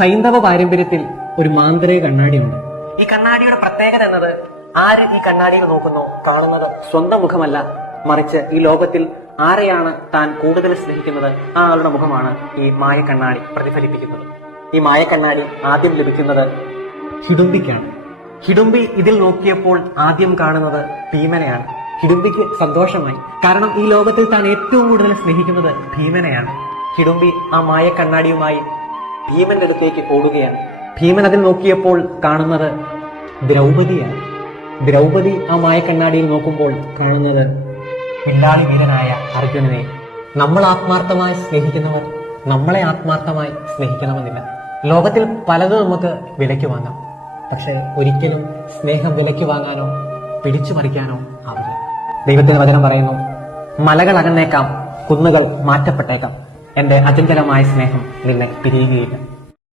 ഹൈന്ദവ പാരമ്പര്യത്തിൽ ഒരു മാന്ത്രിക കണ്ണാടിയുണ്ട്. ഈ കണ്ണാടിയുടെ പ്രത്യേകത എന്നത് ആര് ഈ കണ്ണാടിയിൽ നോക്കുന്നോ കാണുന്നത് സ്വന്തം മുഖമല്ല, മറിച്ച് ഈ ലോകത്തിൽ ആരെയാണ് താൻ കൂടുതൽ സ്നേഹിക്കുന്നത് ആ ആളുടെ മുഖമാണ് ഈ മായ കണ്ണാടി പ്രതിഫലിപ്പിക്കുന്നത്. ഈ മായ കണ്ണാടി ആദ്യം ലഭിക്കുന്നത് ഹിഡുംബിക്കാണ്. ഹിഡുംബി ഇതിൽ നോക്കിയപ്പോൾ ആദ്യം കാണുന്നത് ഭീമനെയാണ്. ഹിഡുംബിക്ക് സന്തോഷമായി, കാരണം ഈ ലോകത്തിൽ താൻ ഏറ്റവും കൂടുതൽ സ്നേഹിക്കുന്നത് ഭീമനെയാണ്. ഹിഡുംബി ആ മായ കണ്ണാടിയുമായി ഭീമന്റെ അടുത്തേക്ക് ഓടുകയാണ്. ഭീമൻ അതിൽ നോക്കിയപ്പോൾ കാണുന്നത് ദ്രൗപദിയാണ്. ദ്രൗപദി ആ മായ കണ്ണാടിയിൽ നോക്കുമ്പോൾ കാണുന്നത് പിള്ളാളി വീരനായ അർജുനനെ. നമ്മൾ ആത്മാർത്ഥമായി സ്നേഹിക്കുന്നവർ നമ്മളെ ആത്മാർത്ഥമായി സ്നേഹിക്കണമെന്നില്ല. ലോകത്തിൽ പലതും നമുക്ക് വിലയ്ക്ക് വാങ്ങാം, പക്ഷെ ഒരിക്കലും സ്നേഹം വിലയ്ക്ക് വാങ്ങാനോ പിടിച്ചു പറിക്കാനോ ആവില്ല. ദൈവത്തിന്റെ വചനം പറയുന്നു, മലകൾ അകന്നേക്കാം, കുന്നുകൾ മാറ്റപ്പെട്ടേക്കാം, എന്റെ അചഞ്ചലമായ സ്നേഹം നിന്നെ പിരിയുകയില്ല.